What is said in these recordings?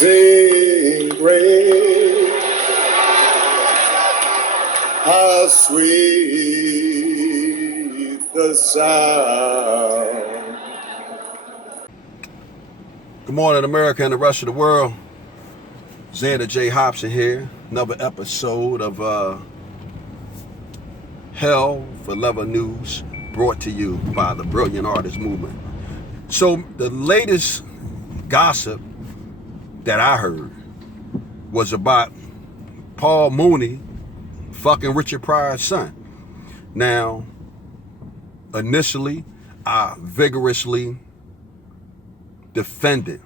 Amazing grace, how sweet the sound. Good morning, America and the rest of the world. Xander J. Hobson here. Another episode of Hell for Leather News, brought to you by the Brilliant Artist Movement. So the latest gossip that I heard was about Paul Mooney fucking Richard Pryor's son. Now, initially, I vigorously defended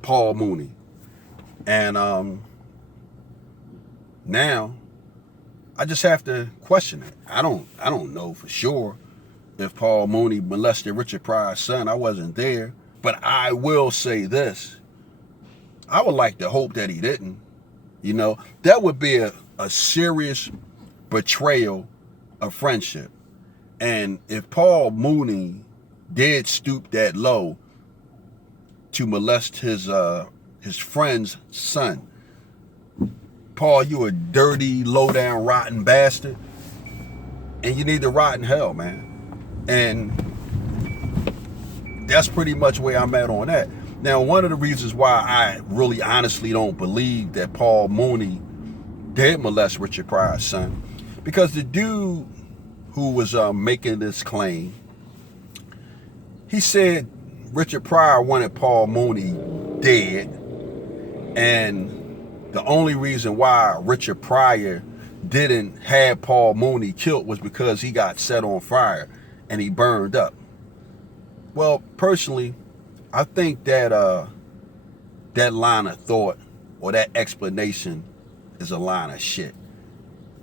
Paul Mooney, and now I just have to question it. I don't know for sure if Paul Mooney molested Richard Pryor's son. I wasn't there, but I will say this: I would like to hope that he didn't. You know, that would be a serious betrayal of friendship. And if Paul Mooney did stoop that low to molest his friend's son, Paul, you a dirty, low-down, rotten bastard, and you need to rot in hell, man. And that's pretty much where I'm at on that. Now, one of the reasons why I really honestly don't believe that Paul Mooney did molest Richard Pryor's son, because the dude who was making this claim, he said Richard Pryor wanted Paul Mooney dead, and the only reason why Richard Pryor didn't have Paul Mooney killed was because he got set on fire and he burned up. Well, personally, I think that that line of thought or that explanation is a line of shit.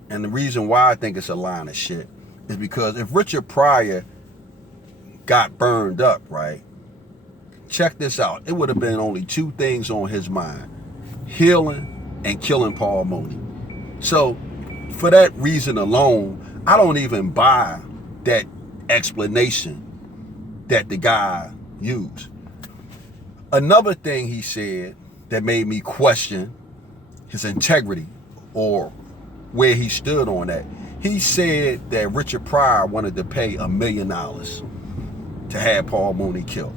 And the reason why I think it's a line of shit is because if Richard Pryor got burned up, right? Check this out. It would have been only two things on his mind: healing and killing Paul Mooney. So for that reason alone, I don't even buy that explanation that the guy used. Another thing he said that made me question his integrity or where he stood on that. He said that Richard Pryor wanted to pay $1 million to have Paul Mooney killed.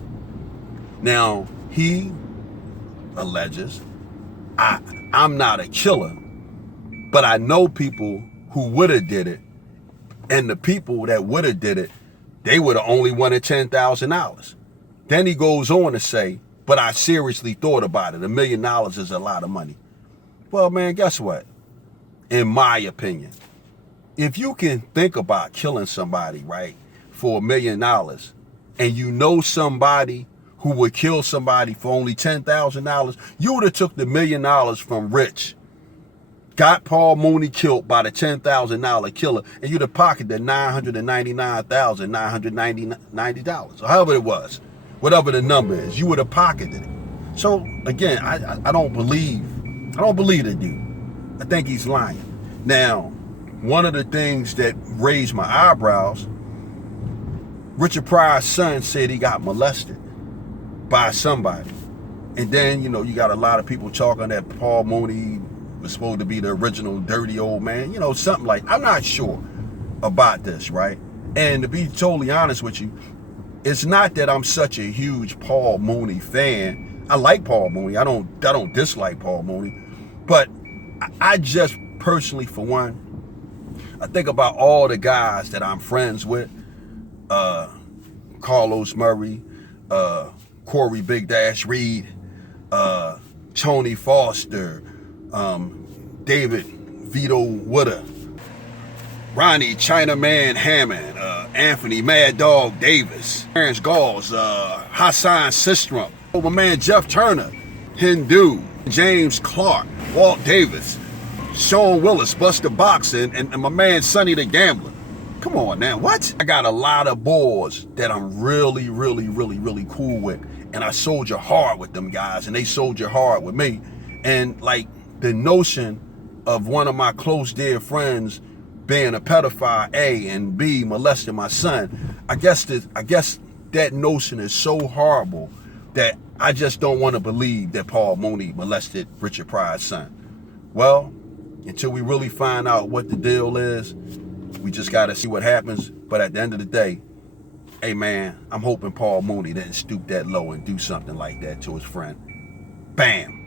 Now, he alleges, I'm not a killer, but I know people who would have did it, and the people that would have did it, they would have only wanted $10,000. Then he goes on to say, but I seriously thought about it. $1 million is a lot of money. Well, man, guess what? In my opinion, if you can think about killing somebody, right, for $1 million, and you know somebody who would kill somebody for only $10,000, you would have took the $1 million from Rich, got Paul Mooney killed by the $10,000 killer, and you'd have pocketed the $999,990, or however it was, whatever the number is, you would have pocketed it. So again, I don't believe the dude. I think he's lying. Now, one of the things that raised my eyebrows, Richard Pryor's son said he got molested by somebody. And then, you got a lot of people talking that Paul Mooney was supposed to be the original dirty old man, something like, I'm not sure about this, right? And to be totally honest with you, it's not that I'm such a huge Paul Mooney fan. I like Paul Mooney. I don't dislike Paul Mooney. But I just personally, for one, I think about all the guys that I'm friends with, Carlos Murray, Corey Big Dash Reed, Tony Foster, David Vito Wooder, Ronnie Chinaman Hammond, Anthony Mad Dog Davis, Terrence Galls, Hassan Sistrom, my man Jeff Turner, Hindu, James Clark, Walt Davis, Sean Willis, Buster Boxing, and my man Sonny the Gambler. Come on now, what? I got a lot of boys that I'm really cool with, and I soldier hard with them guys, and they soldier hard with me. And like the notion of one of my close dear friends being a pedophile, A, and B, molesting my son, I guess that notion is so horrible that I just don't want to believe that Paul Mooney molested Richard Pryor's son. Well, until we really find out what the deal is, we just got to see what happens. But at the end of the day, hey man, I'm hoping Paul Mooney didn't stoop that low and do something like that to his friend. Bam.